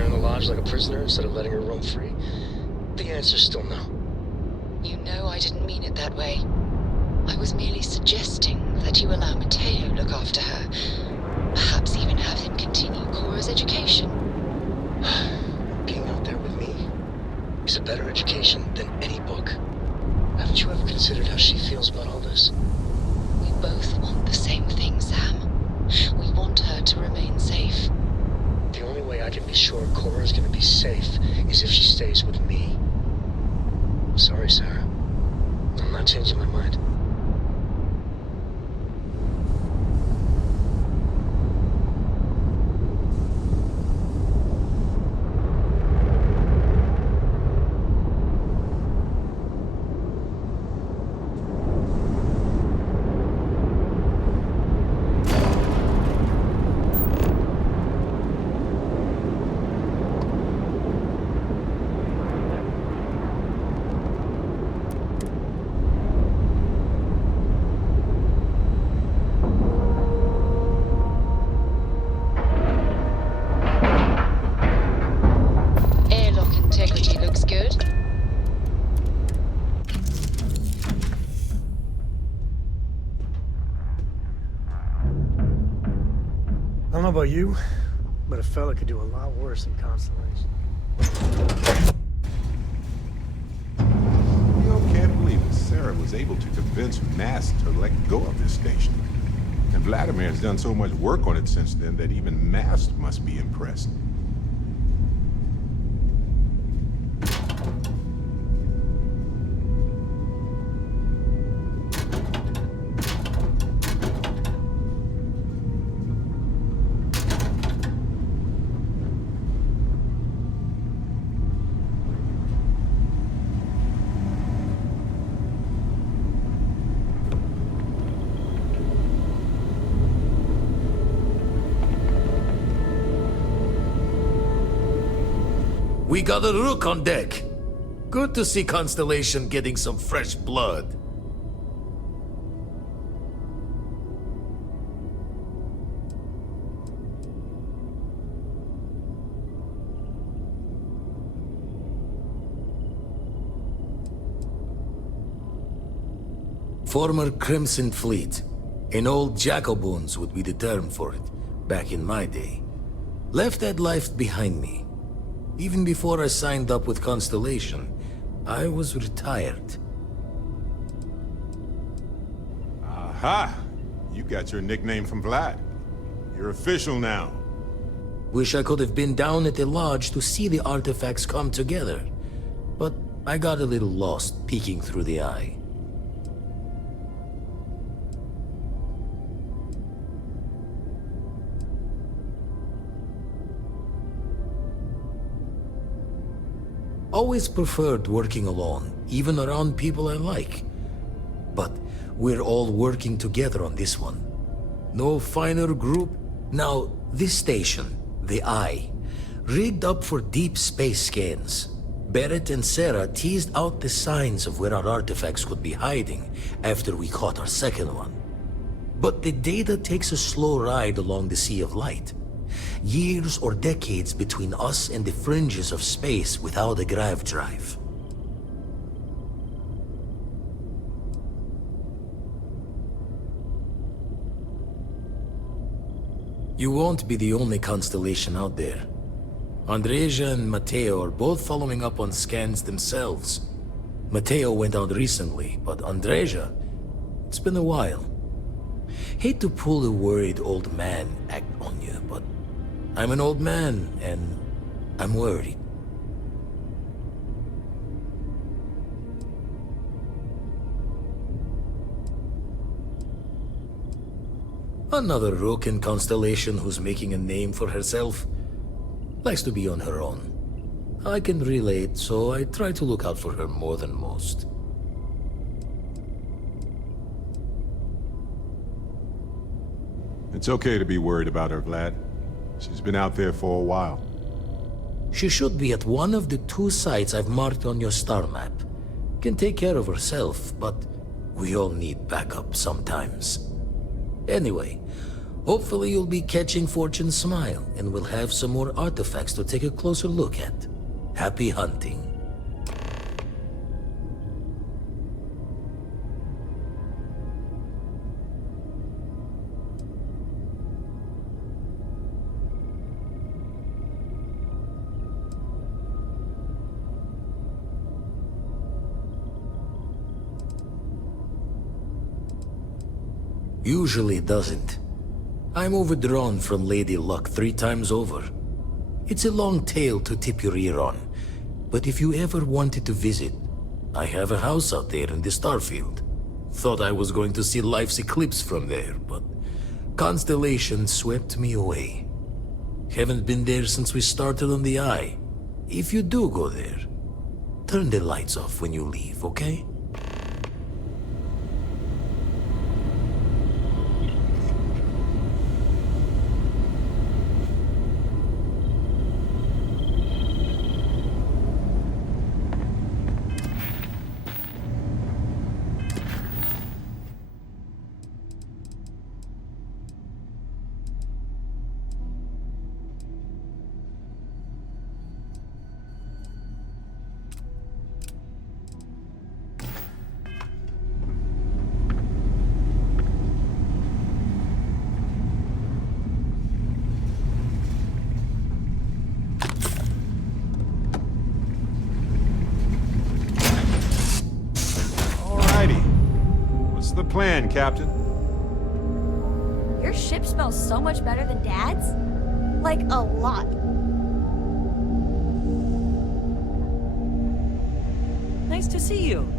her in the lodge like a prisoner instead of letting her roam free? The answer's still no. You know I didn't mean it that way. I was merely suggesting that you allow Matteo look after her. Perhaps even have him continue Cora's education. Being out there with me is a better education than any book. Haven't you ever considered how she feels about all this? We both want the same thing, Sam. We want her to remain safe. The only way I can be sure Cora's gonna be safe is if she stays with me. I'm sorry, Sarah. I'm not changing my mind. Looks good. I don't know about you, but a fella could do a lot worse in Constellation. Can't believe it. Sarah was able to convince Mast to let go of this station. And Vladimir has done so much work on it since then that even Mast must be impressed. We got a rook on deck. Good to see Constellation getting some fresh blood. Former Crimson Fleet. An old Jacoboons would be the term for it, back in my day. Left that life behind me. Even before I signed up with Constellation, I was retired. Aha! You got your nickname from Vlad. You're official now. Wish I could have been down at the lodge to see the artifacts come together. But I got a little lost peeking through the eye. Always preferred working alone, even around people I like. But we're all working together on this one. No finer group. Now, this station, the Eye, rigged up for deep space scans. Barrett and Sarah teased out the signs of where our artifacts could be hiding after we caught our second one. But the data takes a slow ride along the Sea of Light. Years or decades between us and the fringes of space without a grav drive. You won't be the only constellation out there. Andreja and Matteo are both following up on scans themselves. Matteo went out recently, but Andreja, it's been a while. Hate to pull a worried old man act on you, but I'm an old man, and I'm worried. Another rook in Constellation who's making a name for herself. Likes to be on her own. I can relate, so I try to look out for her more than most. It's okay to be worried about her, Vlad. She's been out there for a while. She should be at one of the 2 sites I've marked on your star map. Can take care of herself, but we all need backup sometimes. Anyway, Hopefully you'll be catching Fortune's smile and we'll have some more artifacts to take a closer look at. Happy hunting. Usually doesn't. I'm overdrawn from Lady Luck 3 times over. It's a long tale to tip your ear on, but if you ever wanted to visit, I have a house out there in the Starfield. Thought I was going to see life's eclipse from there, but constellation swept me away. Haven't been there since we started on the Eye. If you do go there, turn the lights off when you leave, okay? What's the plan, Captain? Your ship smells so much better than Dad's? Like, a lot. Nice to see you.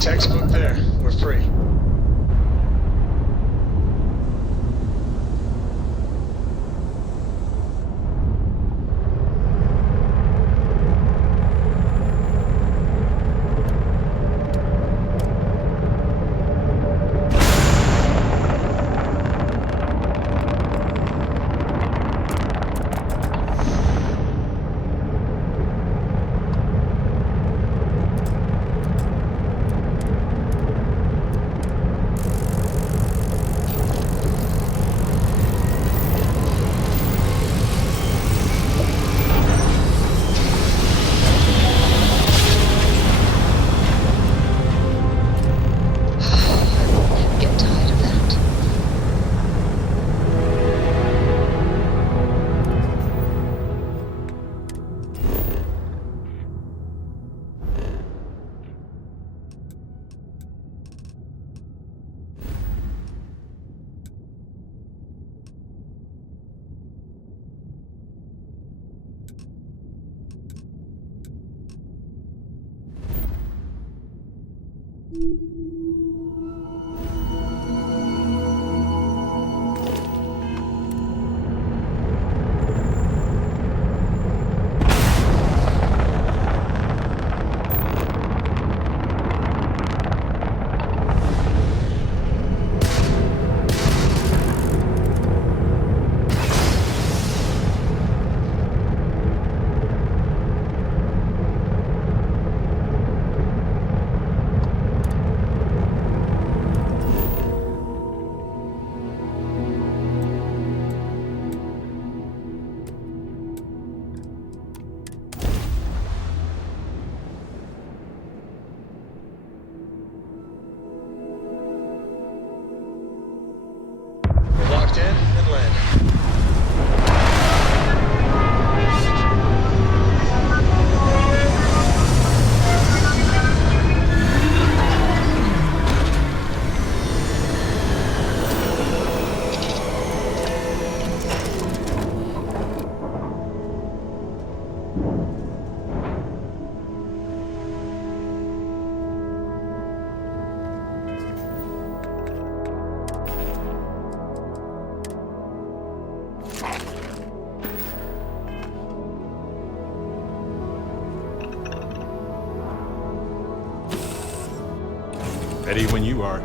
Textbook there. We're free. Get tired of that. Ready when you are.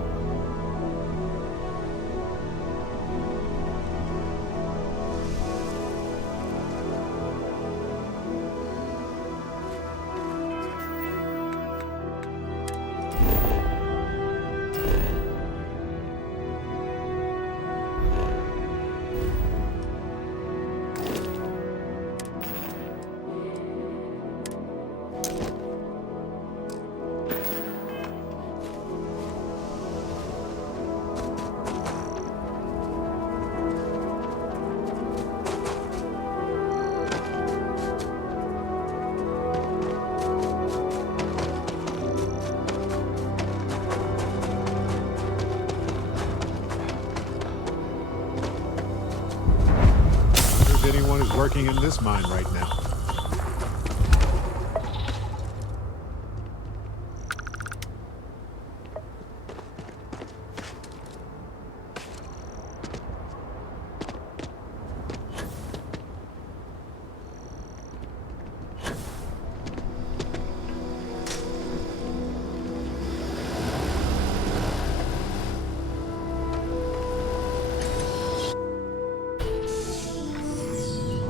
If anyone is working in this mine right now.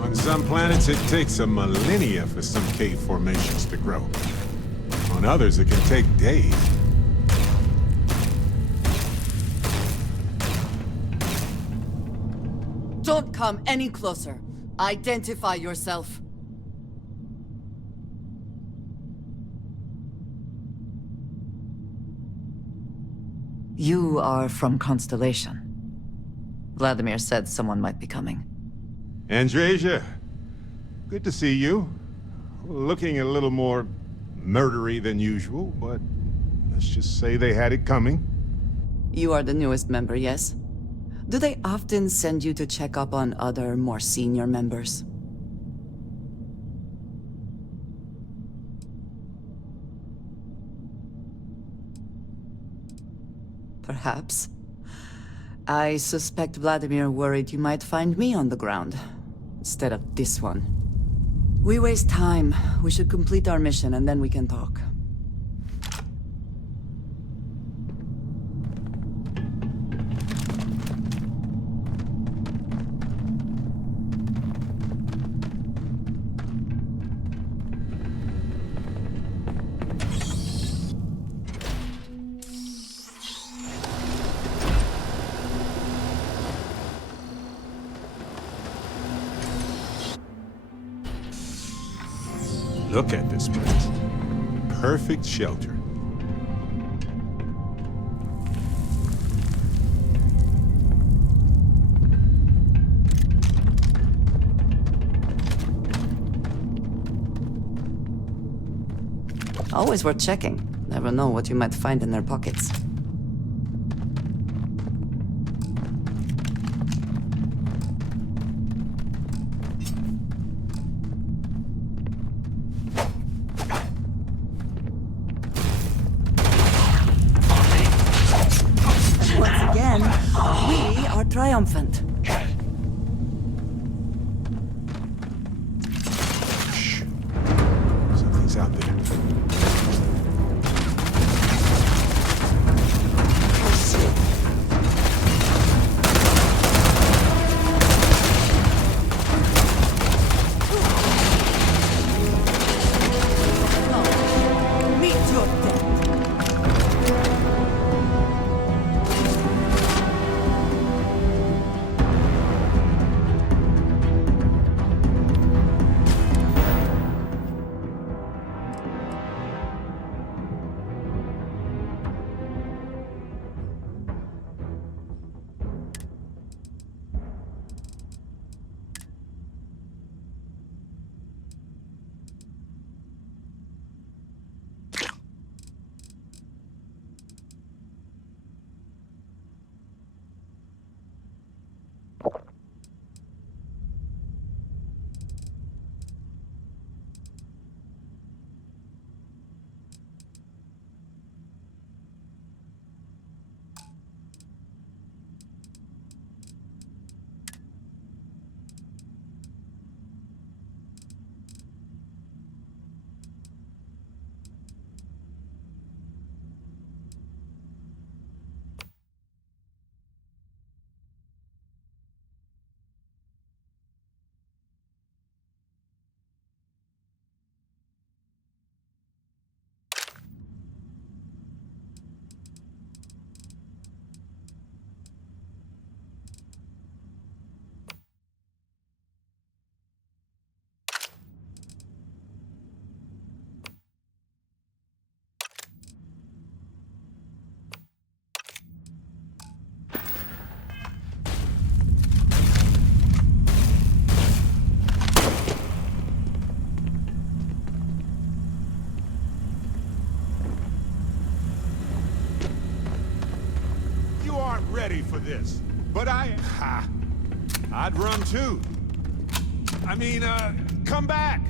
On some planets, it takes a millennia for some cave formations to grow. On others, it can take days. Don't come any closer. Identify yourself. You are from Constellation. Vladimir said someone might be coming. Andresia, good to see you. Looking a little more murdery than usual, but let's just say they had it coming. You are the newest member, yes? Do they often send you to check up on other, more senior members? Perhaps. I suspect Vladimir worried you might find me on the ground, instead of this one. We waste time. We should complete our mission and then we can talk. Look at this place. Perfect shelter. Always worth checking. Never know what you might find in their pockets. Once again, we are triumphant. Shh. Something's out there. Meet your death. this. But I'd run too. I mean, come back.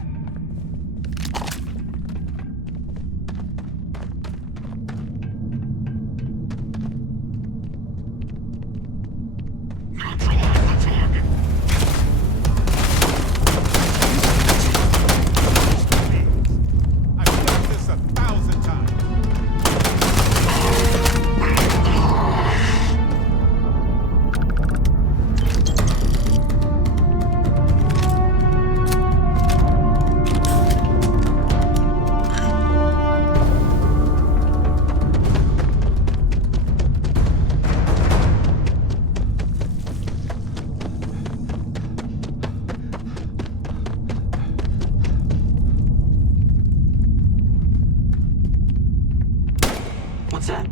What's that?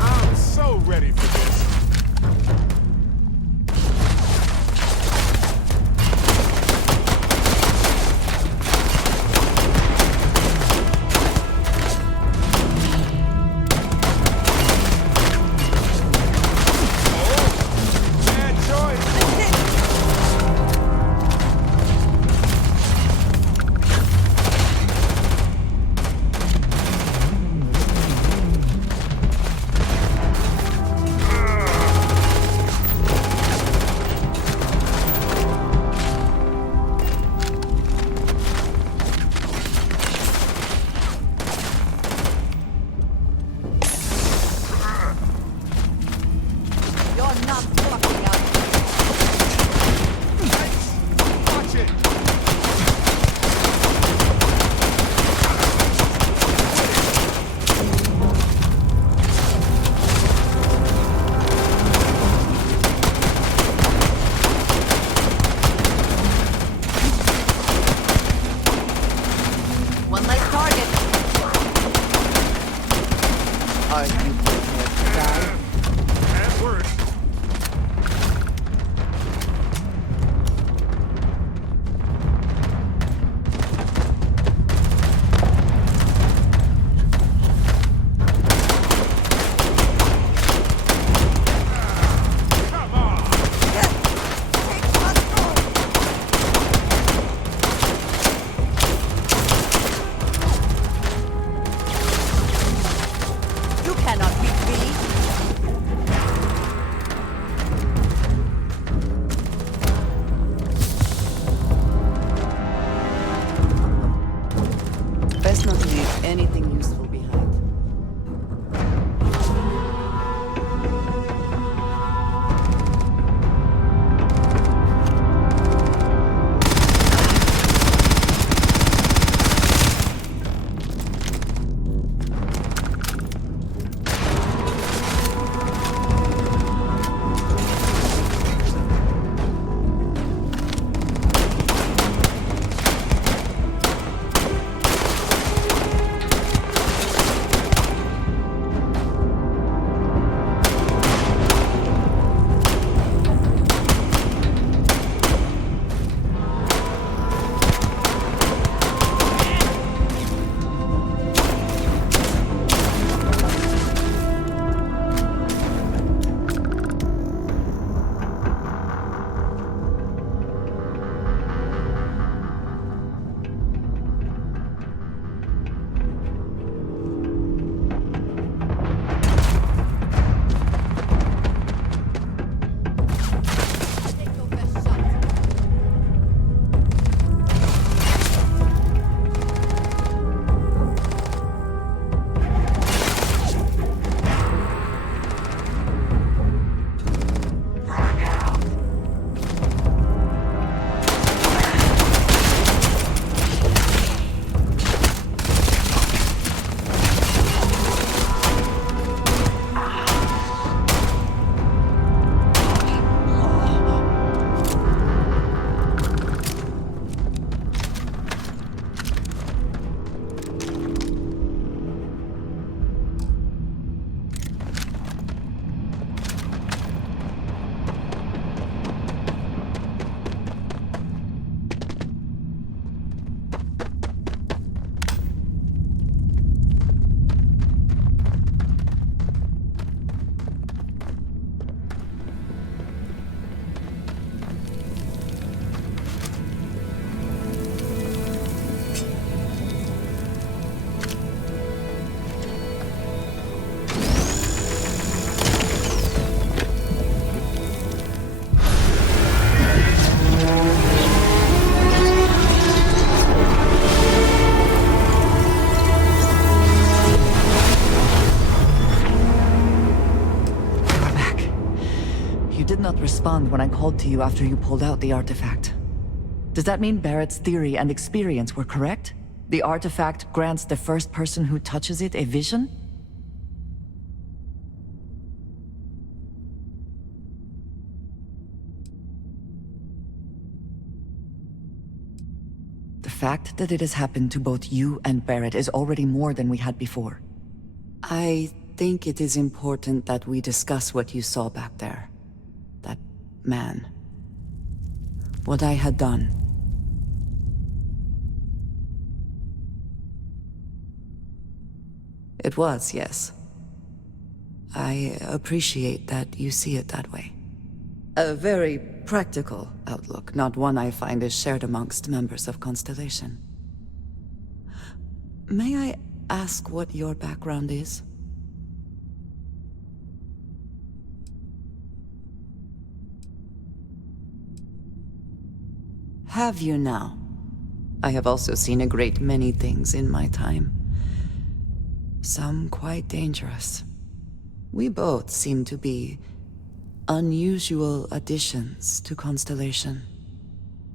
I'm so ready for this. did not respond when I called to you after you pulled out the artifact. Does that mean Barrett's theory and experience were correct? The artifact grants the first person who touches it a vision? The fact that it has happened to both you and Barrett is already more than we had before. I think it is important that we discuss what you saw back there. That man. What I had done. It was, yes. I appreciate that you see it that way. A very practical outlook, not one I find is shared amongst members of Constellation. May I ask what your background is? Have you now? I have also seen a great many things in my time. Some quite dangerous. We both seem to be unusual additions to Constellation.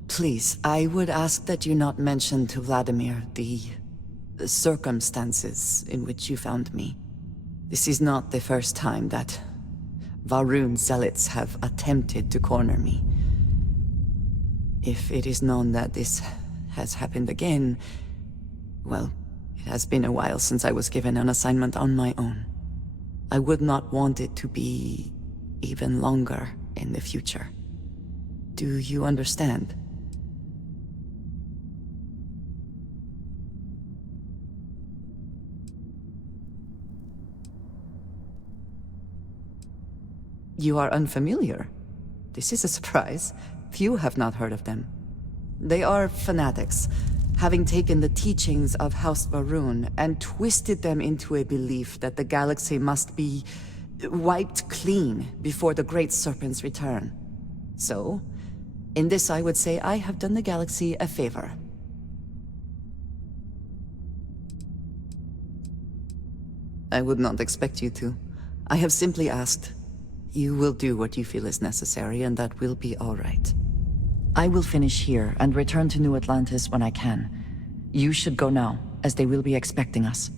Please, I would ask that you not mention to Vladimir the circumstances in which you found me. This is not the first time that Varun zealots have attempted to corner me. If it is known that this has happened again, well, it has been a while since I was given an assignment on my own. I would not want it to be even longer in the future. Do you understand? You are unfamiliar. This is a surprise. Few have not heard of them. They are fanatics, having taken the teachings of House Varun and twisted them into a belief that the galaxy must be wiped clean before the Great Serpent's return. So, in this I would say I have done the galaxy a favor. I would not expect you to. I have simply asked. You will do what you feel is necessary, and that will be all right. I will finish here and return to New Atlantis when I can. You should go now, as they will be expecting us.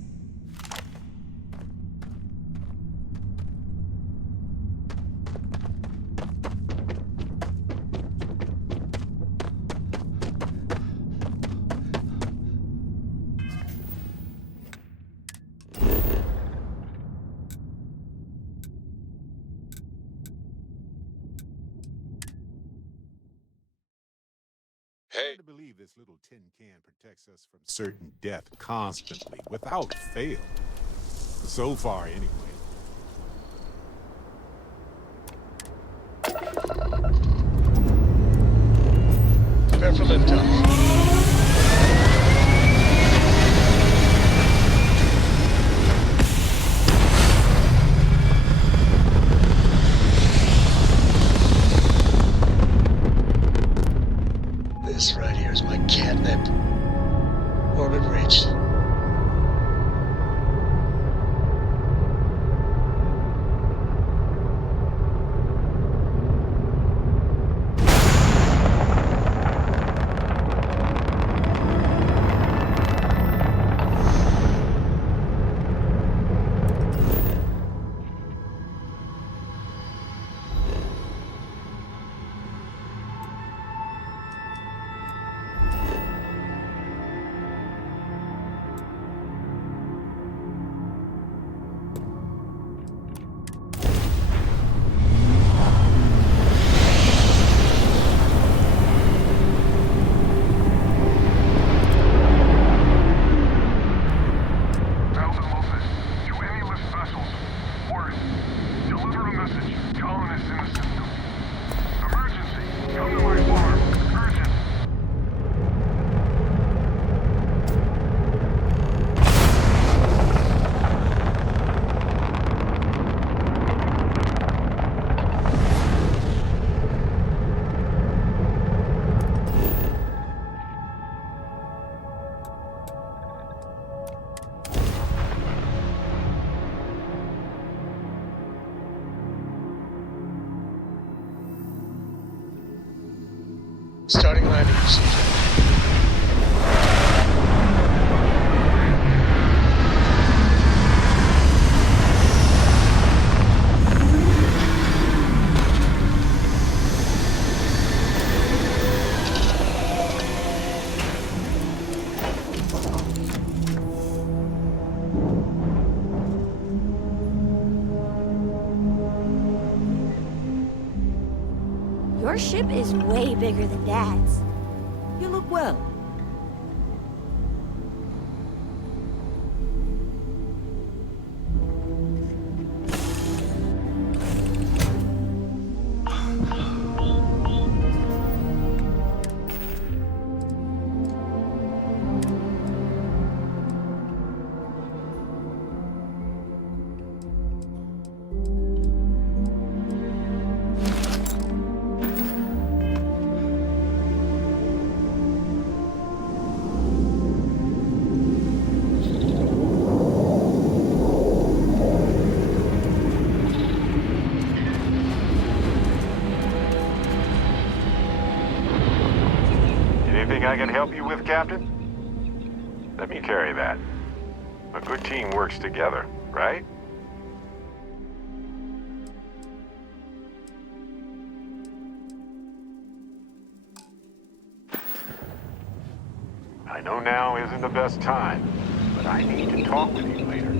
Hard to believe this little tin can protects us from certain death constantly, without fail. So far, anyway. Prepare for liftoff. This right here is my catnip. Orbit reached. Starting landing procedure. Your ship is way bigger than Dad's. You look well. Anything I can help you with, Captain? Let me carry that. A good team works together, right? I know now isn't the best time, but I need to talk with you later.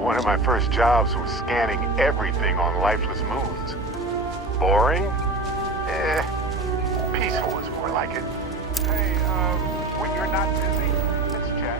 One of my first jobs was scanning everything on lifeless moons. Boring? Peaceful is more like it. Hey, when you're not busy, let's chat.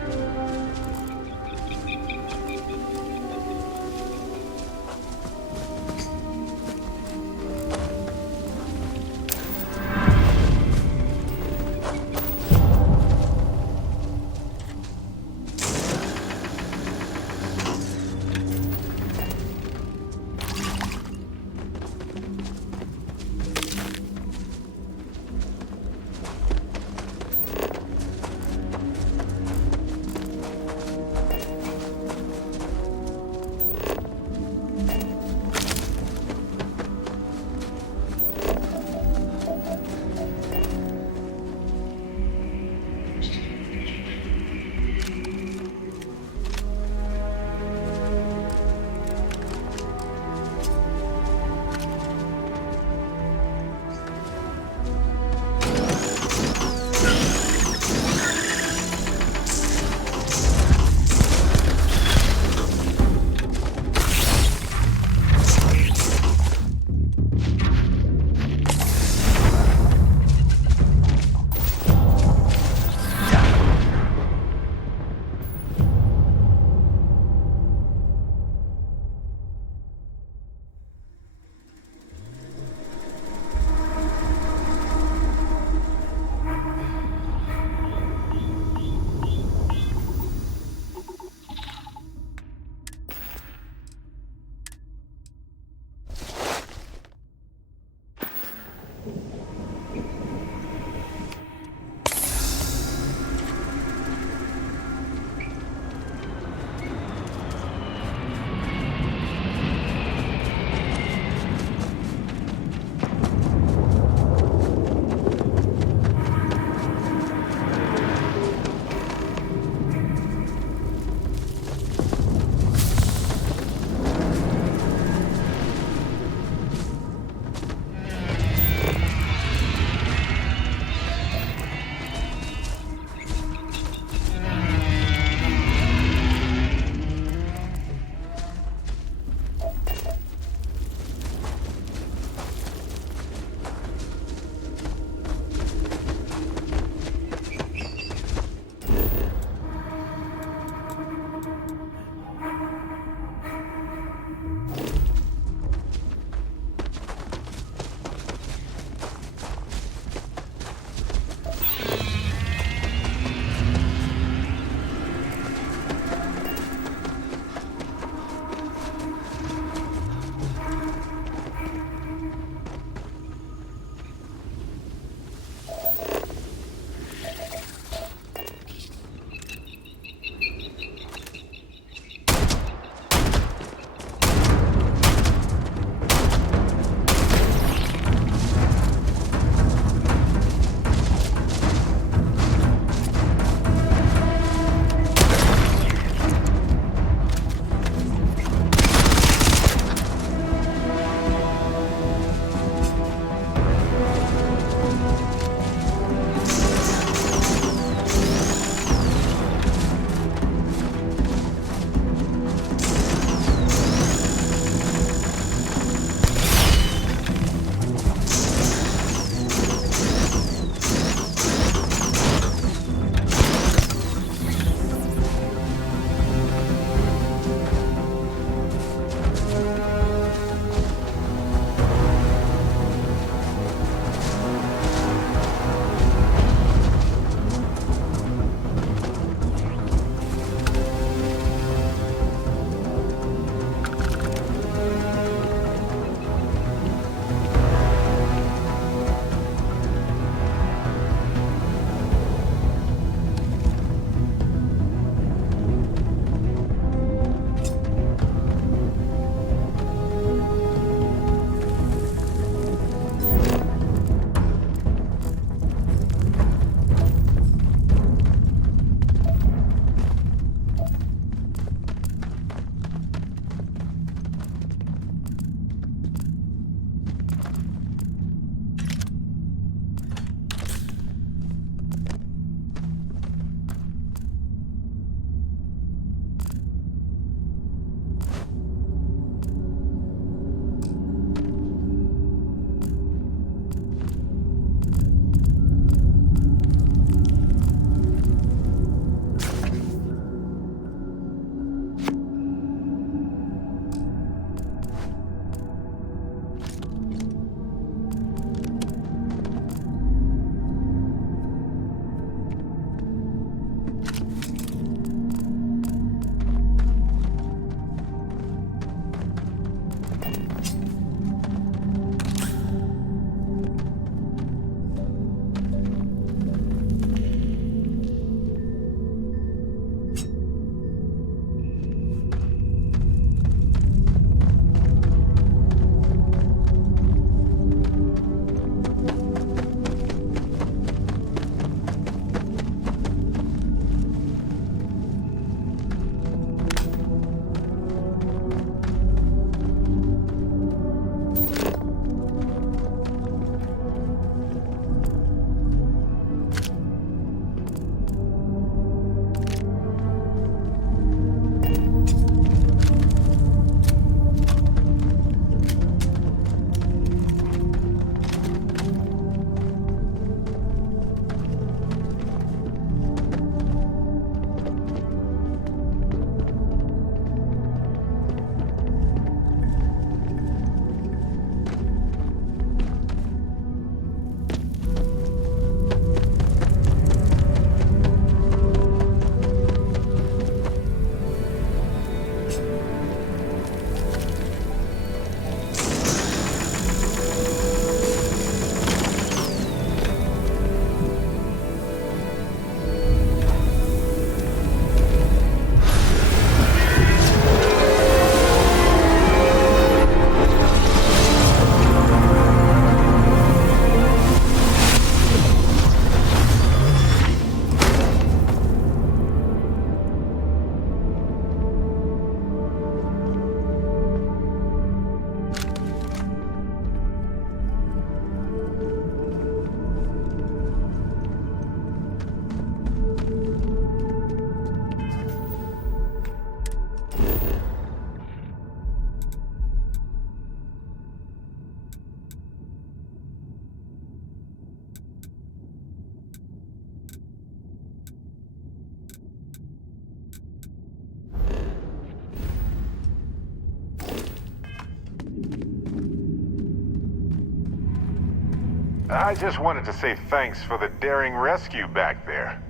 I just wanted to say thanks for the daring rescue back there.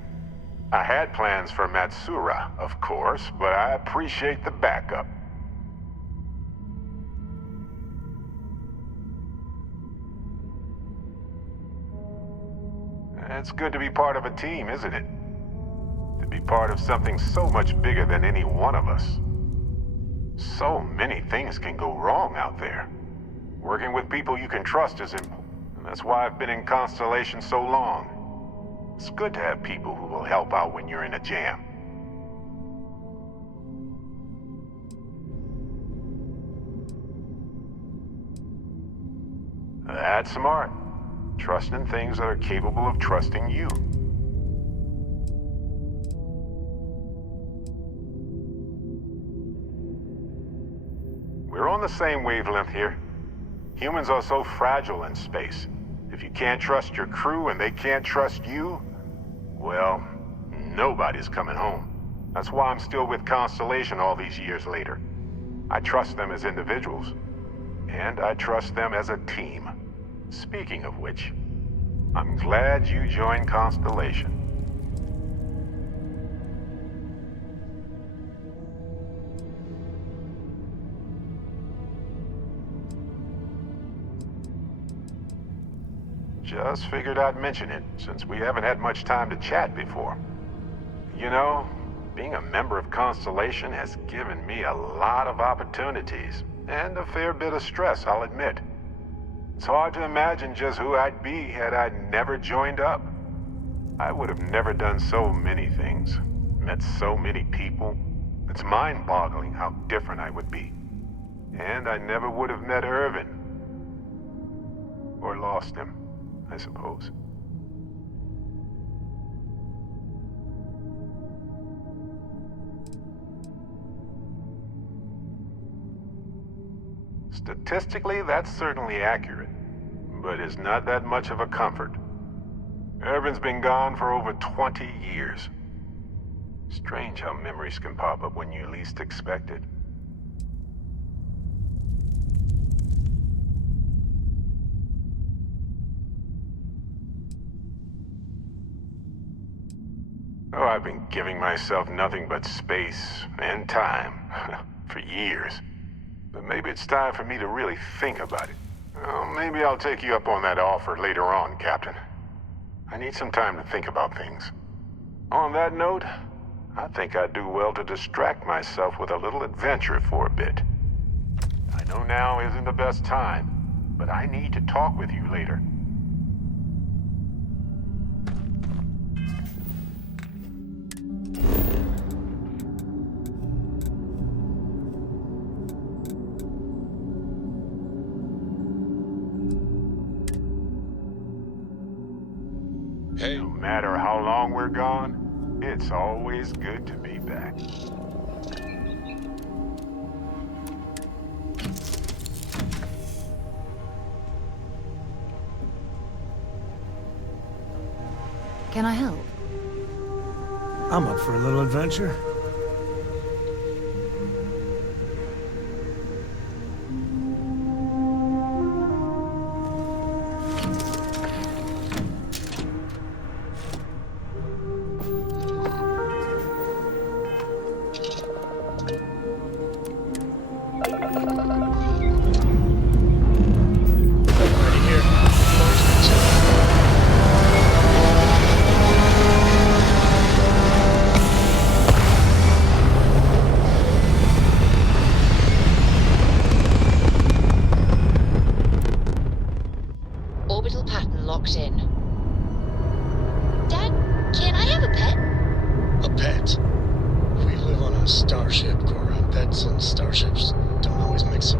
I had plans for Matsura, of course, but I appreciate the backup. It's good to be part of a team, isn't it? To be part of something so much bigger than any one of us. So many things can go wrong out there. Working with people you can trust is important, and that's why I've been in Constellation so long. It's good to have people who will help out when you're in a jam. That's smart. Trust in things that are capable of trusting you. We're on the same wavelength here. Humans are so fragile in space. If you can't trust your crew and they can't trust you, well, nobody's coming home. That's why I'm still with Constellation all these years later. I trust them as individuals, and I trust them as a team. Speaking of which, I'm glad you joined Constellation. Just figured I'd mention it, since we haven't had much time to chat before. You know, being a member of Constellation has given me a lot of opportunities, and a fair bit of stress, I'll admit. It's hard to imagine just who I'd be had I never joined up. I would have never done so many things, met so many people. It's mind-boggling how different I would be. And I never would have met Irvin. Or lost him, I suppose. Statistically, that's certainly accurate, but it's not that much of a comfort. Irvin's been gone for over 20 years. Strange how memories can pop up when you least expect it. Oh, I've been giving myself nothing but space and time for years. But maybe it's time for me to really think about it. Well, maybe I'll take you up on that offer later on, Captain. I need some time to think about things. On that note, I think I'd do well to distract myself with a little adventure for a bit. I know now isn't the best time, but I need to talk with you later. Hey. No matter how long we're gone, it's always good to be back. Can I help? I'm up for a little adventure. Orbital pattern locked in. Dad, can I have a pet? A pet? We live on a starship, Cora. Pets and starships don't always mix so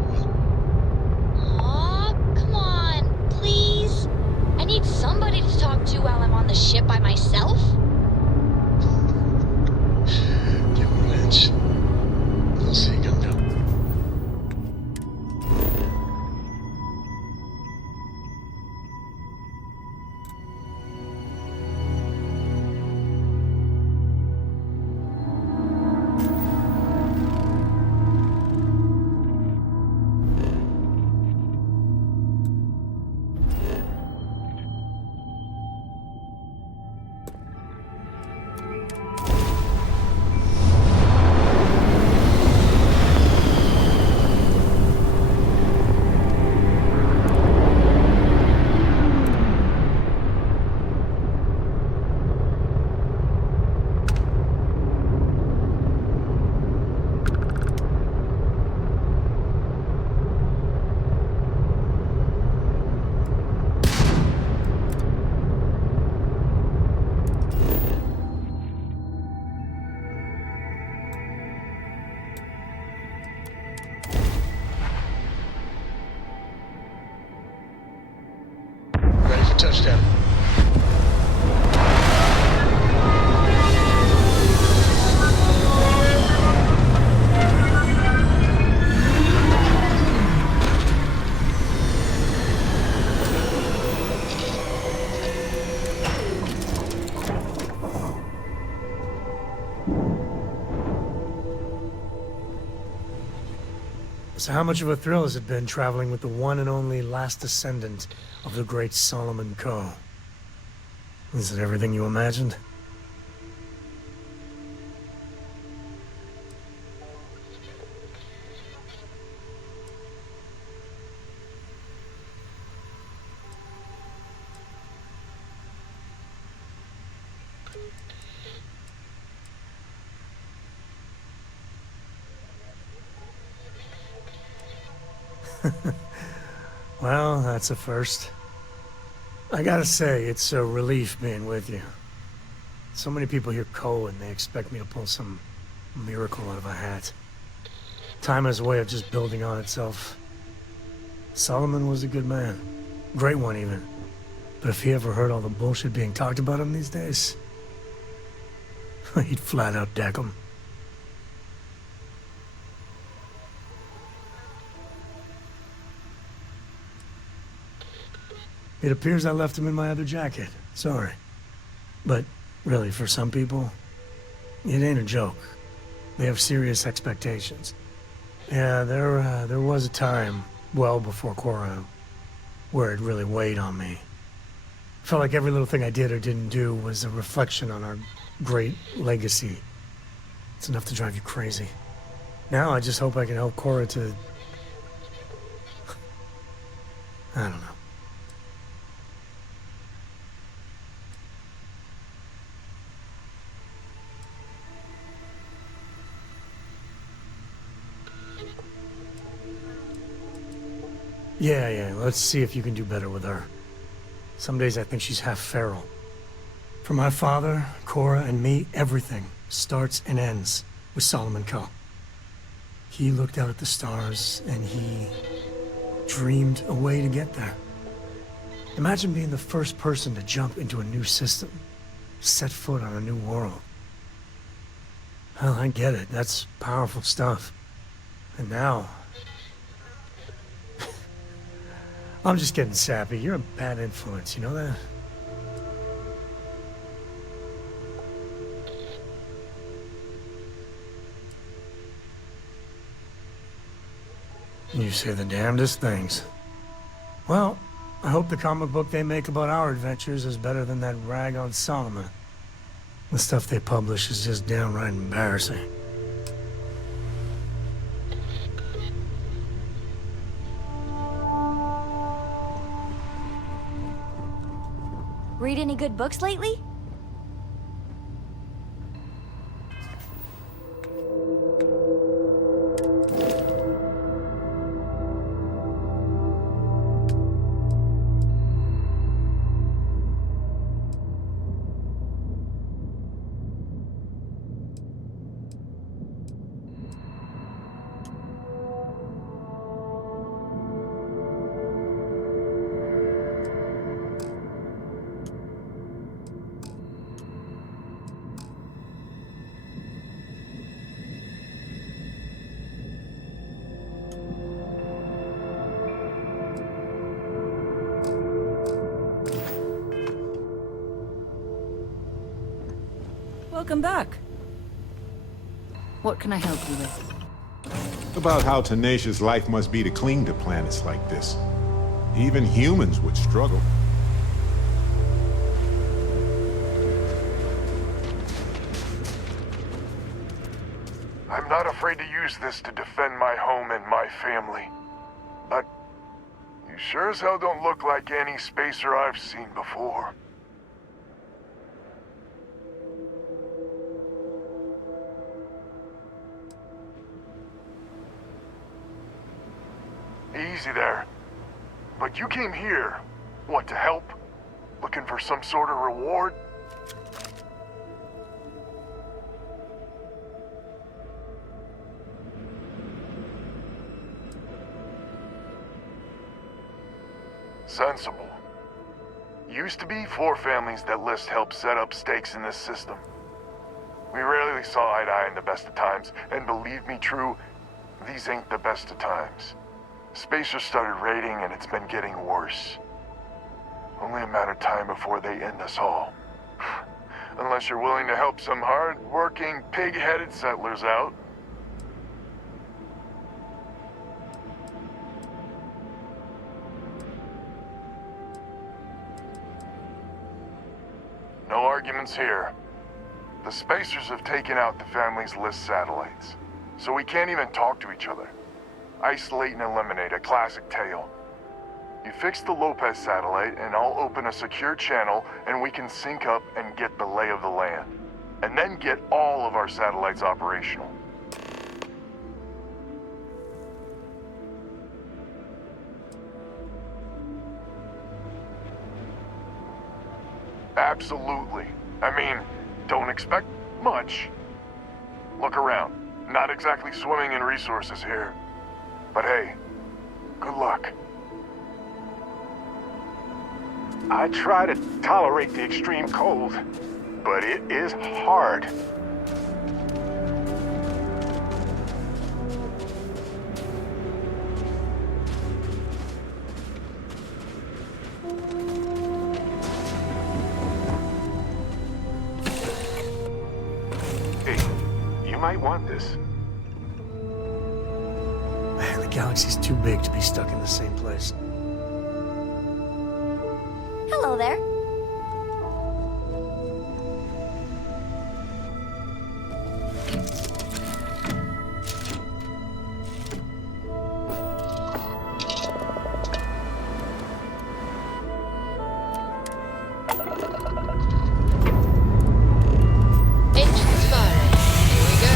touchdown. So how much of a thrill has it been traveling with the one and only last descendant of the great Solomon Coe? Is it everything you imagined? Well, that's a first. I gotta say, it's a relief being with you. So many people hear Coe and they expect me to pull some miracle out of a hat. Time has a way of just building on itself. Solomon was a good man. Great one, even. But if he ever heard all the bullshit being talked about him these days, he'd flat out deck him. It appears I left him in my other jacket. Sorry. But really, for some people, it ain't a joke. They have serious expectations. Yeah, there was a time, well before Cora, where it really weighed on me. Felt like every little thing I did or didn't do was a reflection on our great legacy. It's enough to drive you crazy. Now I just hope I can help Cora to... I don't know. Yeah, let's see if you can do better with her. Some days I think she's half feral. For my father, Cora, and me, everything starts and ends with Solomon Coe. He looked out at the stars, and he dreamed a way to get there. Imagine being the first person to jump into a new system, set foot on a new world. Well, I get it. That's powerful stuff. And now... I'm just getting sappy. You're a bad influence, you know that? You say the damnedest things. Well, I hope the comic book they make about our adventures is better than that rag on Solomon. The stuff they publish is just downright embarrassing. Read any good books lately? Welcome back. What can I help you with? About how tenacious life must be to cling to planets like this. Even humans would struggle. I'm not afraid to use this to defend my home and my family. But you sure as hell don't look like any spacer I've seen before. Easy there. But you came here, what, to help? Looking for some sort of reward? Sensible. Used to be 4 families that list helped set up stakes in this system. We rarely saw eye to eye in the best of times, and believe me, True, these ain't the best of times. Spacers started raiding, and it's been getting worse. Only a matter of time before they end us all. Unless you're willing to help some hard-working, pig-headed settlers out. No arguments here. The Spacers have taken out the family's list satellites, so we can't even talk to each other. Isolate and eliminate, a classic tale. You fix the Lopez satellite, and I'll open a secure channel, and we can sync up and get the lay of the land. And then get all of our satellites operational. Absolutely. I mean, don't expect much. Look around. Not exactly swimming in resources here. But hey, good luck. I try to tolerate the extreme cold, but it is hard. Hey, you might want this. Man, the galaxy's too big to be stuck in the same place. Hello there. Engines firing. Here we go.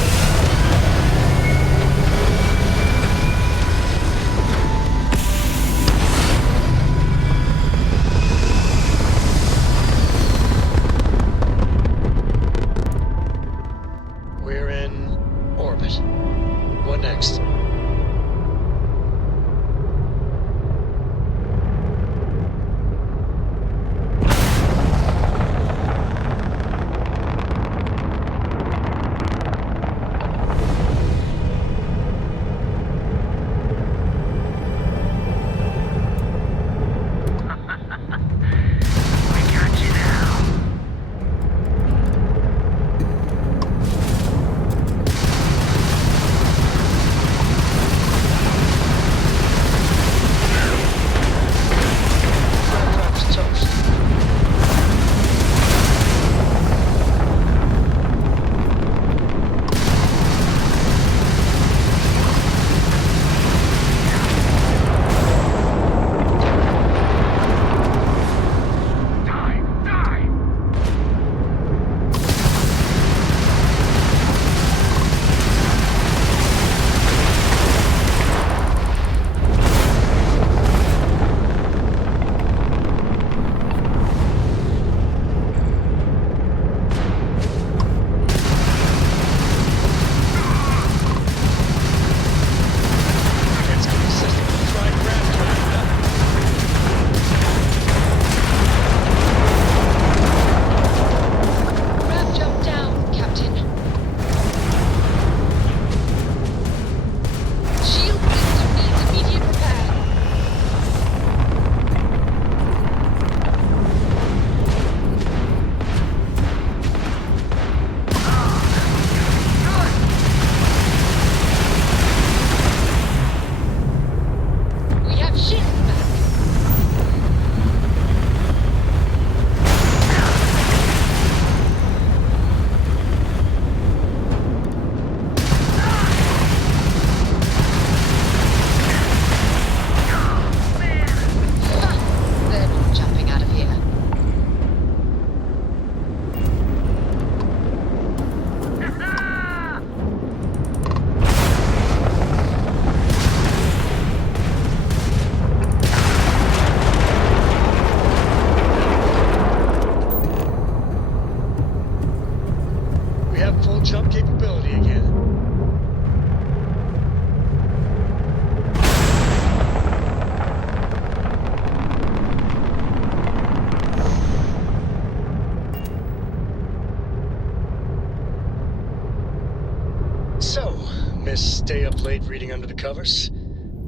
stay up late reading under the covers?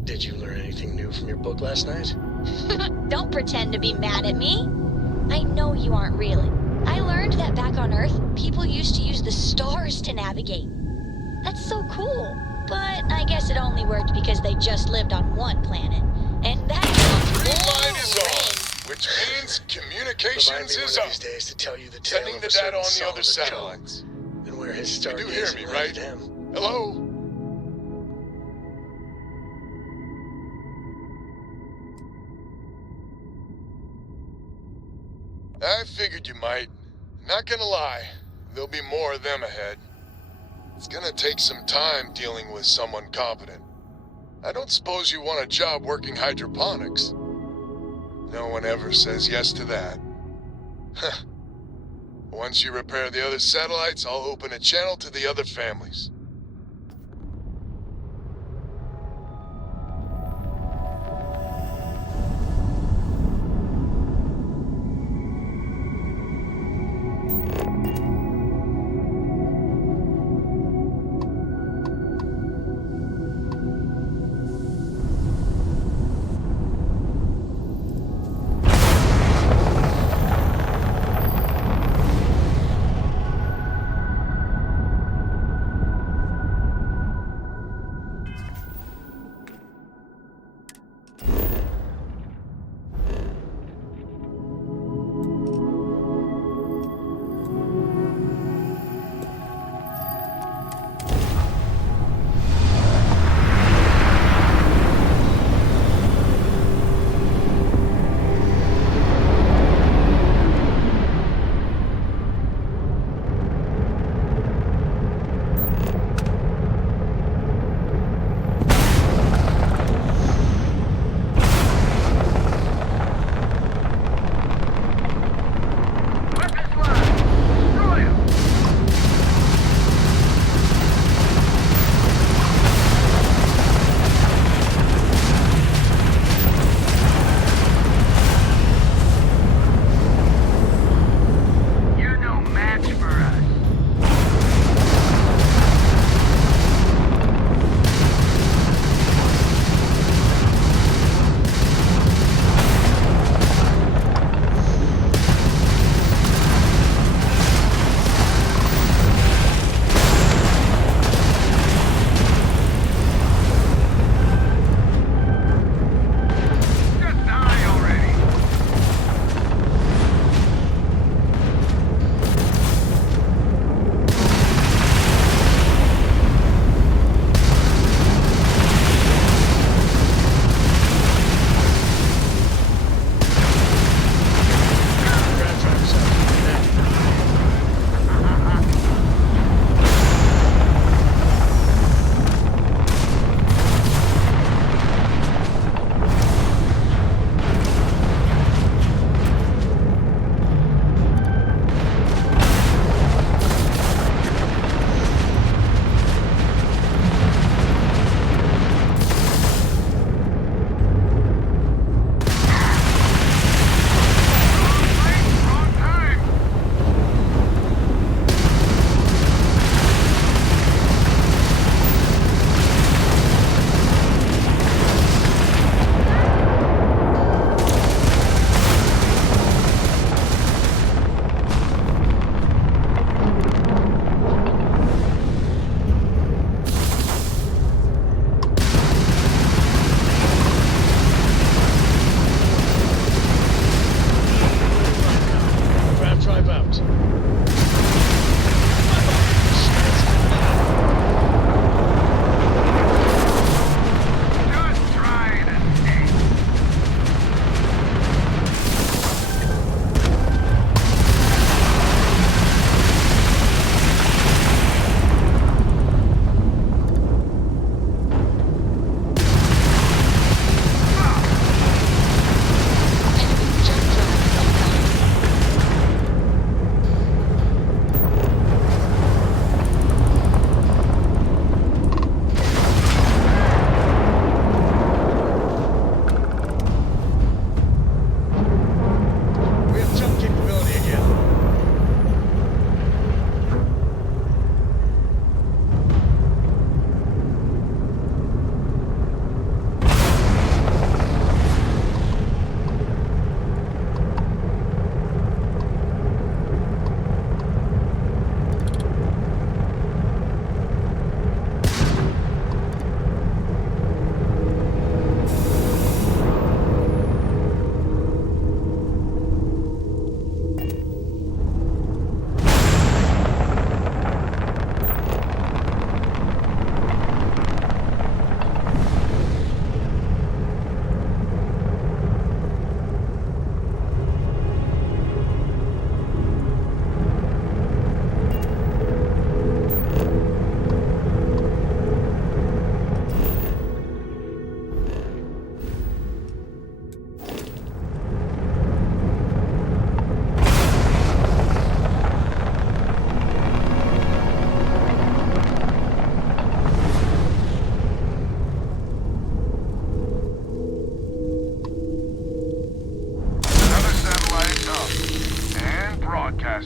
Did you learn anything new from your book last night? Don't pretend to be mad at me. I know you aren't really. I learned that back on Earth, people used to use the stars to navigate. That's so cool. But I guess it only worked because they just lived on one planet. And that's Green light is on, which means Remind communications me is one up. of these days to tell you the tale Sending of the a data certain on the other Solomon Coe, satellites. and where his You do hear stargazing me, landed right? him. Hello? I figured you might. Not gonna lie, there'll be more of them ahead. It's gonna take some time dealing with someone competent. I don't suppose you want a job working hydroponics. No one ever says yes to that. Once you repair the other satellites, I'll open a channel to the other families.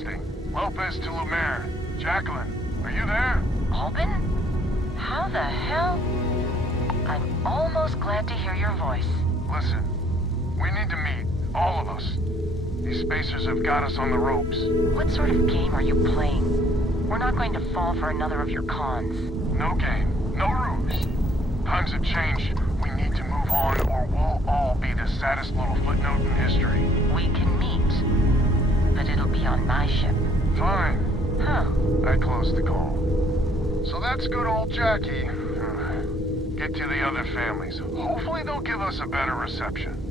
Broadcasting. Lopez to Lumiere. Jacqueline, are you there? Albin? How the hell? I'm almost glad to hear your voice. Listen, we need to meet, all of us. These spacers have got us on the ropes. What sort of game are you playing? We're not going to fall for another of your cons. No game, no ruse. Times have changed. We need to move on or we'll all be the saddest little footnote in history. We can meet, but it'll be on my ship. Fine. Huh. I closed the call. So that's good old Jackie. Get to the other families. Hopefully they'll give us a better reception.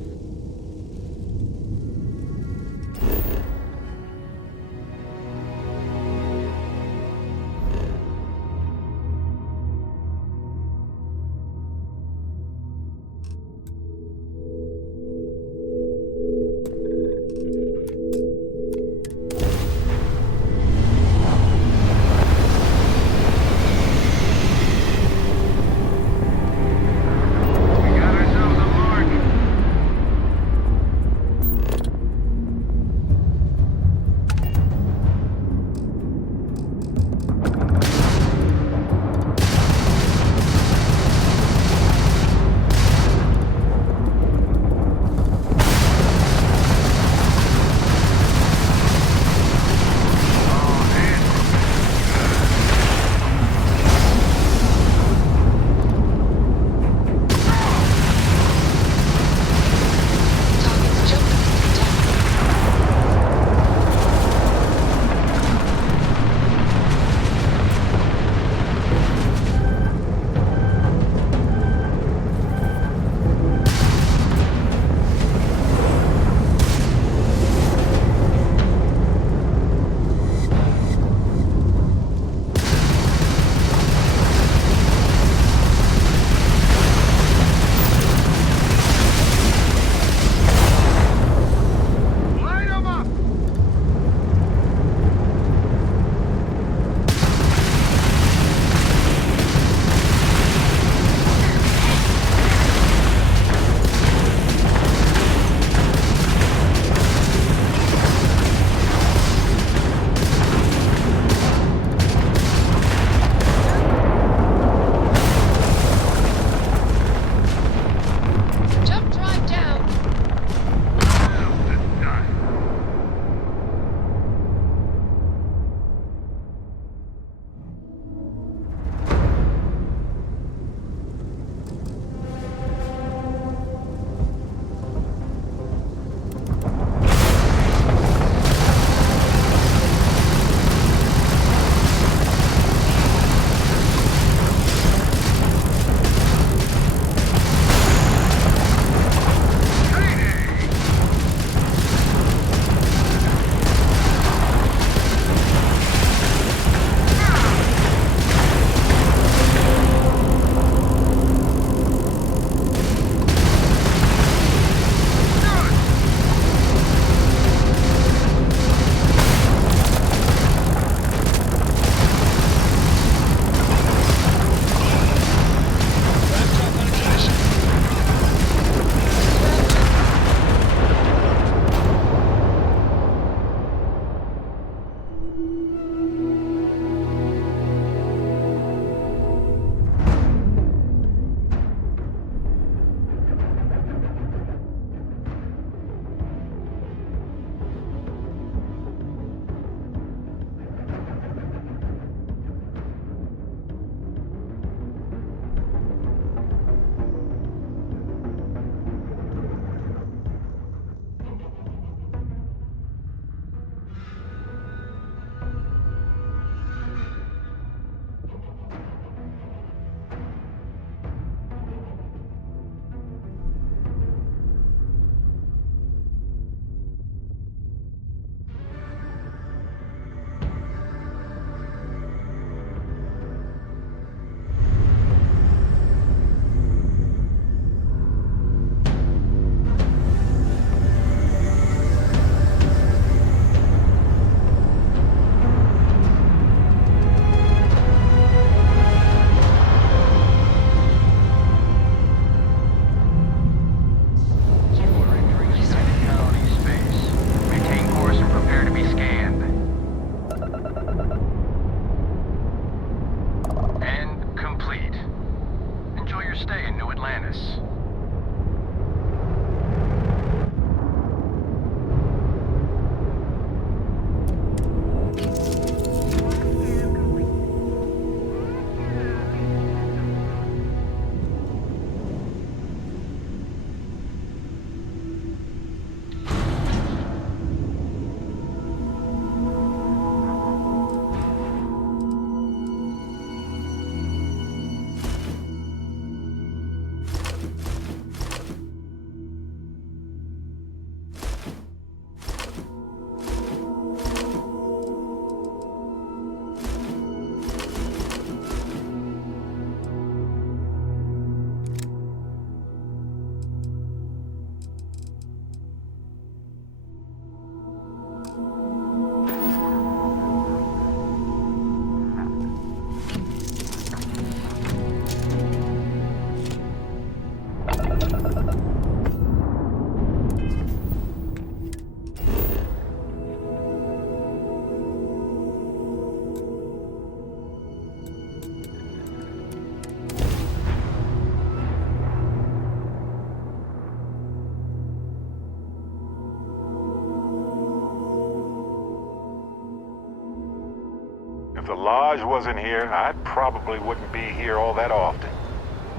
If the Lodge wasn't here, I probably wouldn't be here all that often.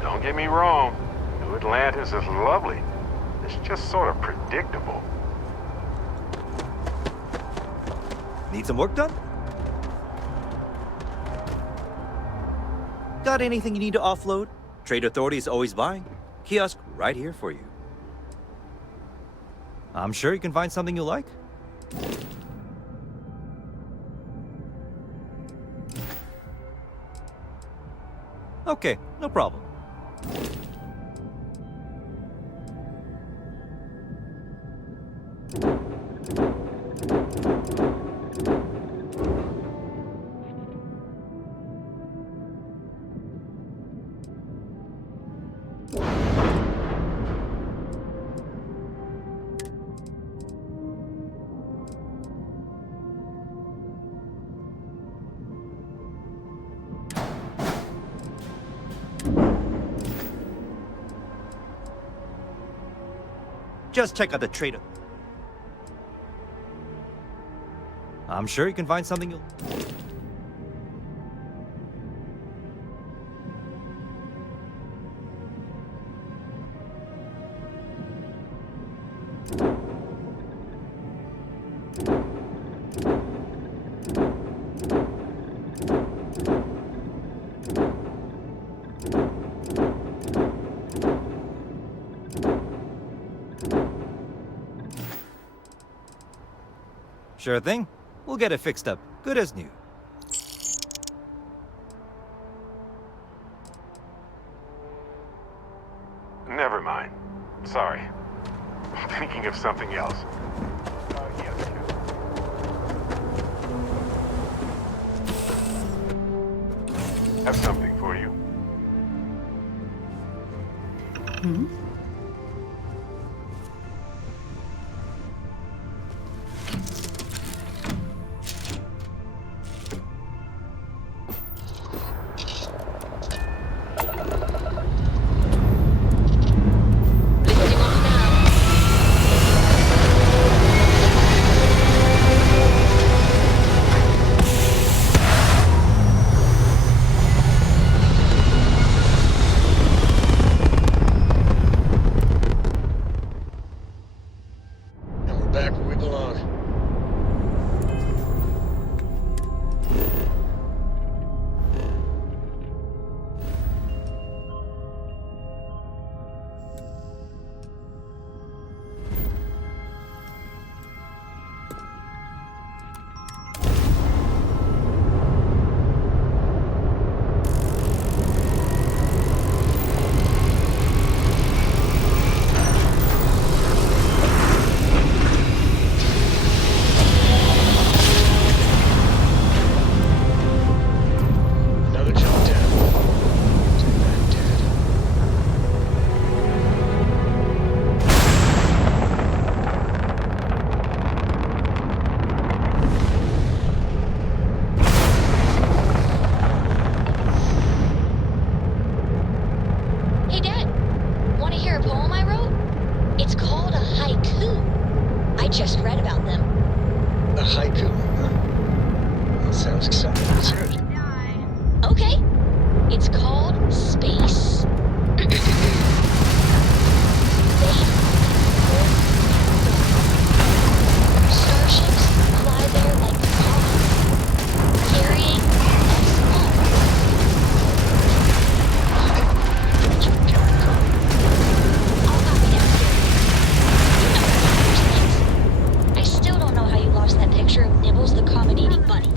Don't get me wrong, New Atlantis is lovely. It's just sort of predictable. Need some work done? Got anything you need to offload? Trade Authority is always buying. Kiosk right here for you. I'm sure you can find something you like. Okay, no problem. Just check out the trader. I'm sure you can find something you'll... Sure thing. We'll get it fixed up. Good as new. Never mind. Sorry. I'm thinking of something else. Have something for you. Lifting off now. And we're back where we belong. Another jump down. Take that, Dad. Hey, Dad. Want to hear a poem I wrote? It's called a haiku. I just read about them. A haiku, huh? That sounds exciting. Let's hear it. Okay. It's called Space. Starships fly there like cars, carrying us all. I'll copy downstairs. You know how Myers thinks. I still don't know how you lost that picture of Nibbles the accommodating bunny.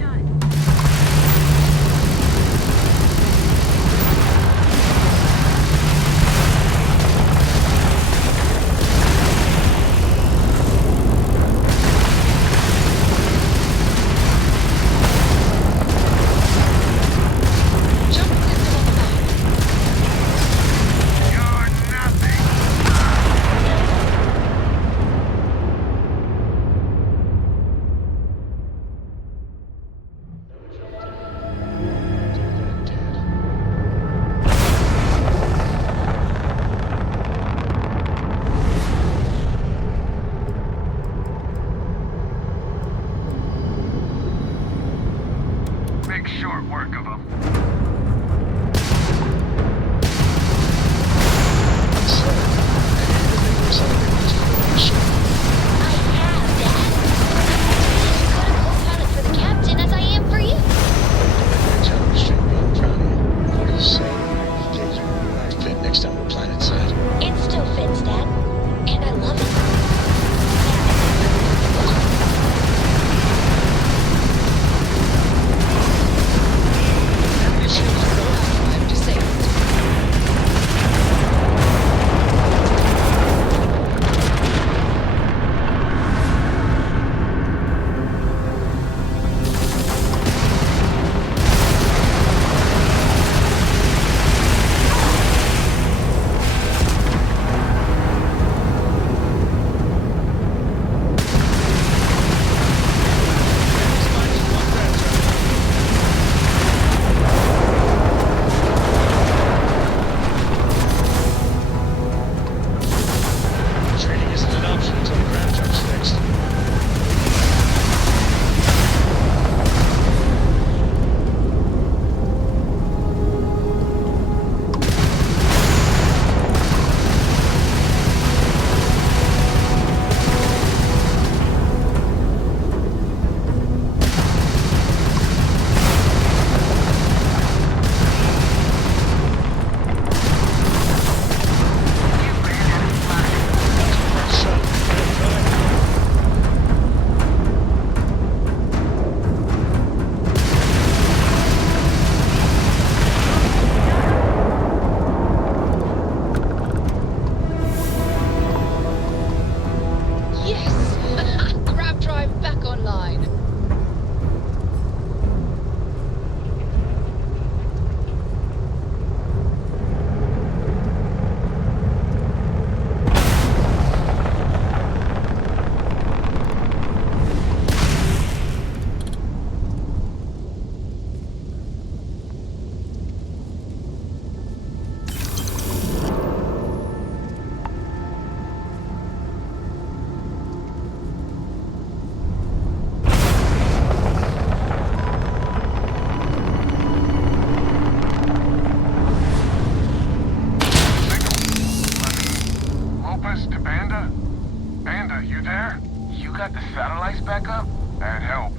You there? You got the satellites back up? That help.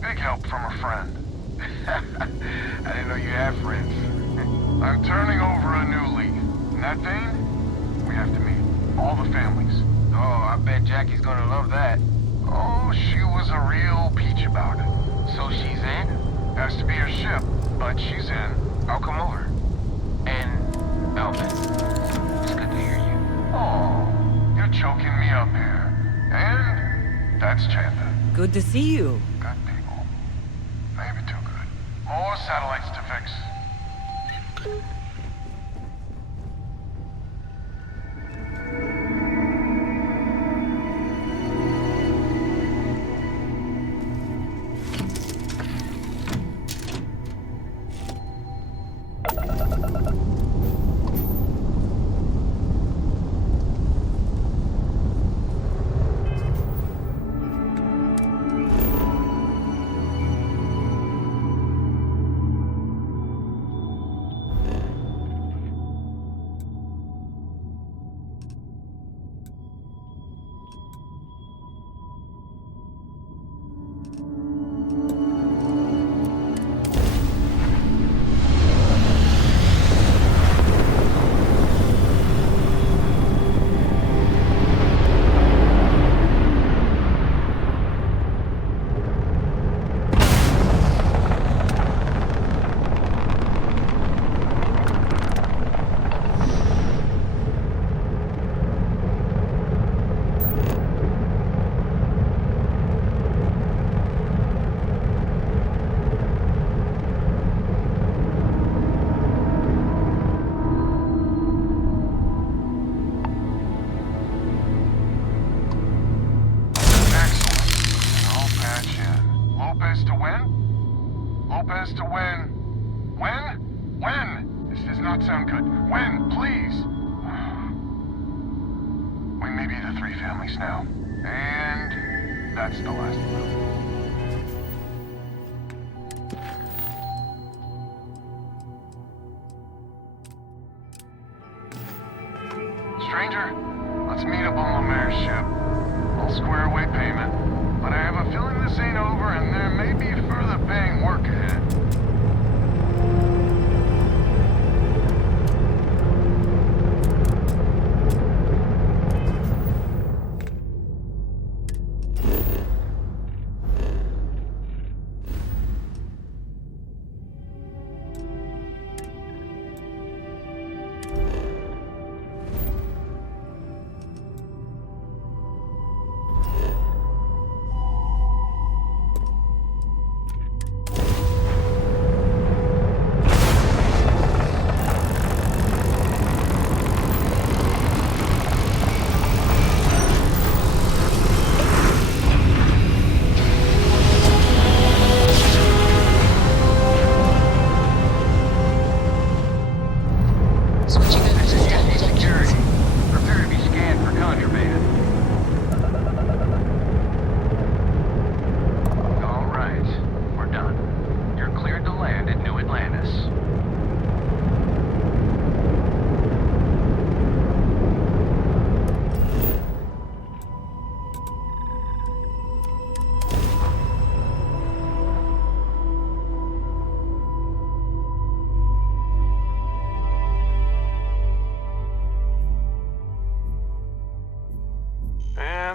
Big help from a friend. I didn't know you had friends. I'm turning over a new leaf. In that vein, we have to meet. All the families. Oh, I bet Jackie's gonna love that. Oh, she was a real peach about it. So she's in? Has to be her ship, but she's in. I'll come over. And Alvin, it's good to hear you. Oh, you're choking me up here. And that's Chanda. Good to see you. Good people. Maybe too good. More satellites to fix. Lopez to win? Lopez to win. When? When? This does not sound good. When, please? We may be the three families now. And that's the last of them. Stranger, let's meet up on Lemaire's ship. I'll square away payment. But I have a feeling this ain't over and there may be further paying work ahead.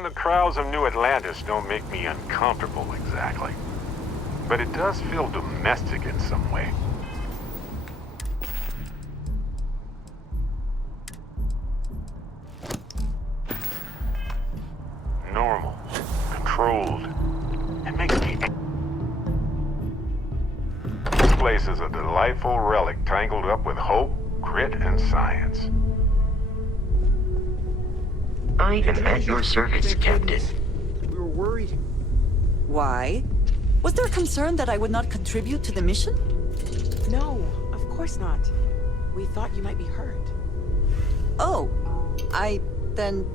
The crowds of New Atlantis don't make me uncomfortable exactly. But it does feel domestic in some way. Normal. Controlled. It makes me... This place is a delightful relic tangled up with hope, grit, and science. I am at your service, Captain. We were worried. Why? Was there concern that I would not contribute to the mission? No, of course not. We thought you might be hurt. Oh, then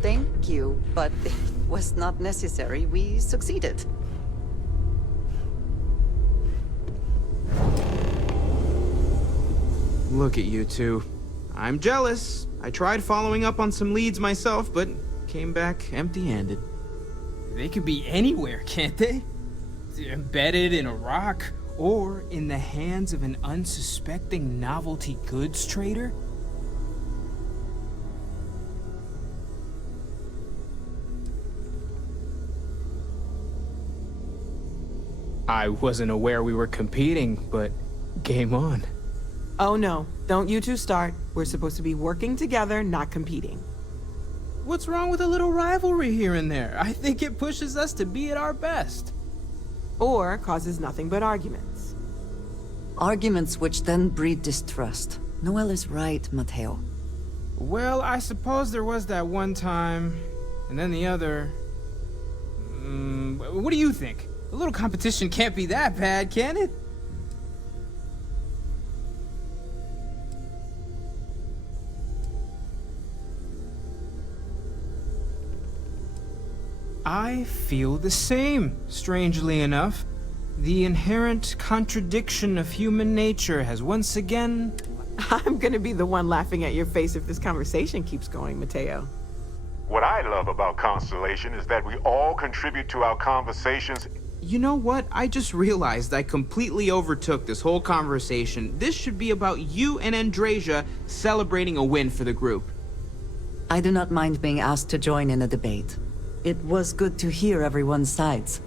thank you, but it was not necessary. We succeeded. Look at you two. I'm jealous. I tried following up on some leads myself, but came back empty-handed. They could be anywhere, can't they? Embedded in a rock, or in the hands of an unsuspecting novelty goods trader? I wasn't aware we were competing, but game on. Oh no, don't you two start. We're supposed to be working together, not competing. What's wrong with a little rivalry here and there? I think it pushes us to be at our best. Or causes nothing but arguments. Arguments which then breed distrust. Noel is right, Mateo. Well, I suppose there was that one time, and then the other. What do you think? A little competition can't be that bad, can it? I feel the same, strangely enough. The inherent contradiction of human nature has once again... I'm gonna be the one laughing at your face if this conversation keeps going, Mateo. What I love about Constellation is that we all contribute to our conversations. You know what? I just realized I completely overtook this whole conversation. This should be about you and Andrasia celebrating a win for the group. I do not mind being asked to join in a debate. It was good to hear everyone's sides.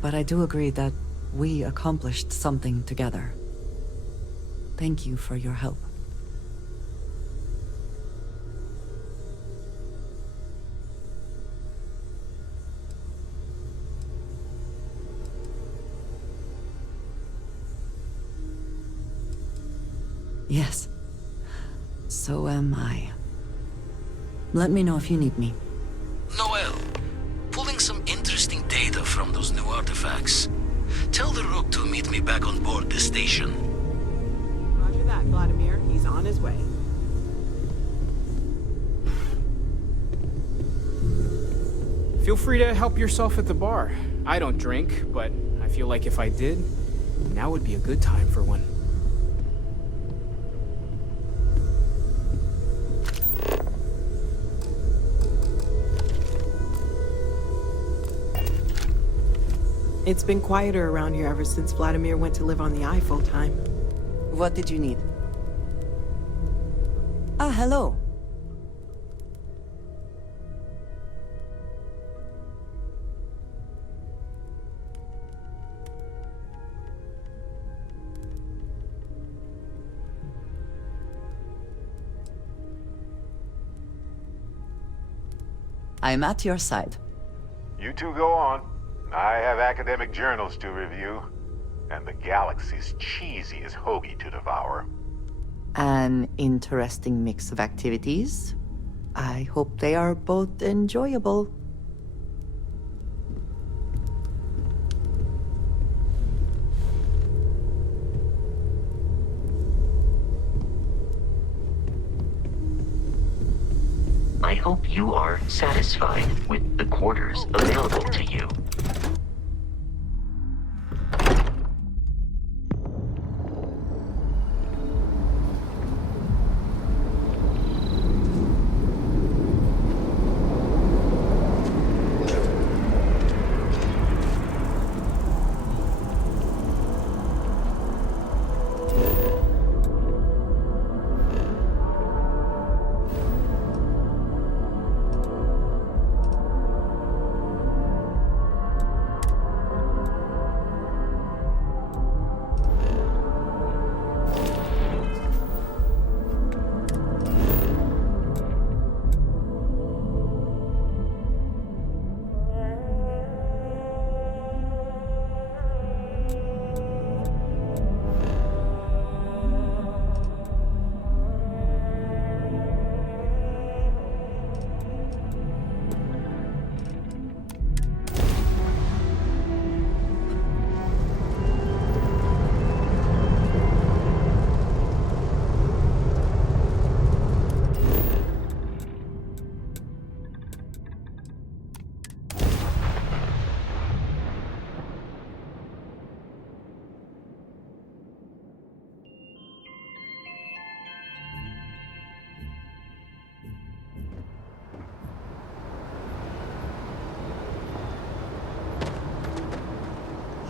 But I do agree that we accomplished something together. Thank you for your help. Yes, so am I. Let me know if you need me. Noel, pulling some interesting data from those new artifacts. Tell the Rook to meet me back on board the station. Roger that, Vladimir. He's on his way. Feel free to help yourself at the bar. I don't drink, but I feel like if I did, now would be a good time for one. It's been quieter around here ever since Vladimir went to live on the Eye full time. What did you need? Ah, hello. I'm at your side. You two go on. I have academic journals to review, and the galaxy's cheesiest hoagie to devour. An interesting mix of activities. I hope they are both enjoyable. I hope you are satisfied with the quarters available to you.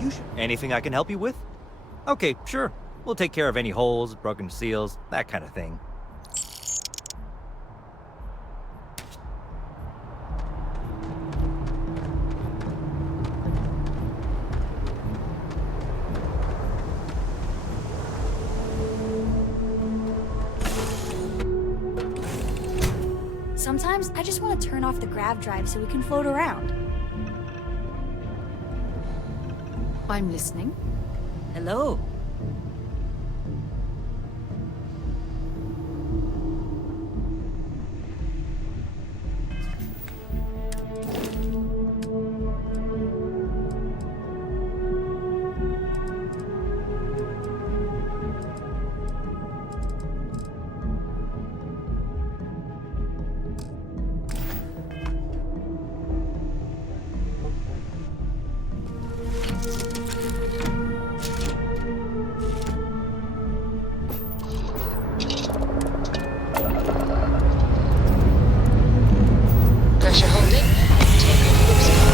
You should. Anything I can help you with? Okay, sure. We'll take care of any holes, broken seals, that kind of thing. Sometimes I just want to turn off the grav drive so we can float around. I'm listening. Hello. Pressure holding. Takeoff looks good.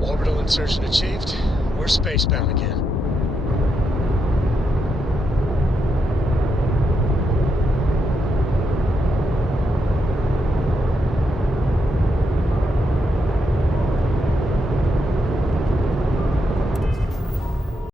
Orbital insertion achieved. We're spacebound again.